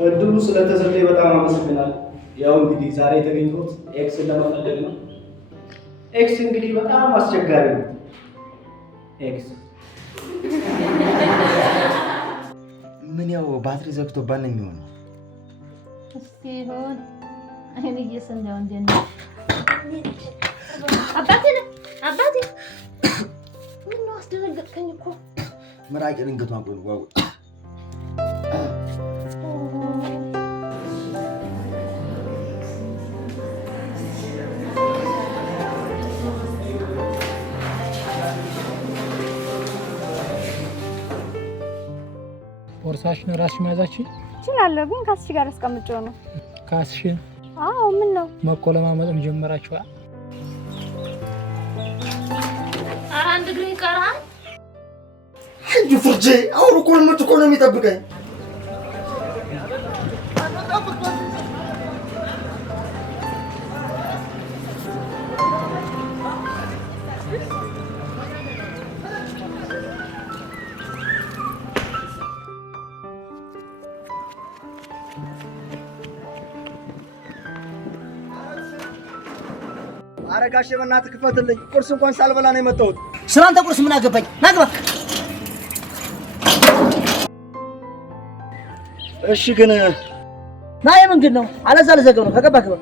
እድሉ ስለተሰጠኝ በጣም አመሰግናለሁ። ያው እንግዲህ ዛሬ የተገኘሁት ኤክስን ለመፈለግ ነው። ኤክስ እንግዲህ በጣም አስቸጋሪ ነው። ኤክስ ምን ያው ባትሪ ዘግቶባት ነው የሚሆነው። እስቲ ይሆን እኔ እየሰማሁ እንደነ አባቴ ምን ነው አስደነገጥከኝ እኮ። ምራቄ ድንገቷን ቆይ ዋው ቦርሳሽን ራስሽ መያዛችን እችላለሁ፣ ግን ካስሽ ጋር አስቀምጬው ነው። ካስሽን? አዎ። ምን ነው መቆለማመጥም ጀመራችኋል? አንድ ግሬ ይቀራል። አንቺ ፍርጄ አሁን እኮ ልሞት እኮ ነው የሚጠብቀኝ። አረጋሽ በእናትህ ክፈትልኝ። ቁርስ እንኳን ሳልበላ ነው የመጣሁት። ስራንተ ቁርስ ምን አገባኝ? ናግባ። እሺ ግን ና የምንድን ነው? አለዛ ልዘገብ ነው። ከገባ ግባ።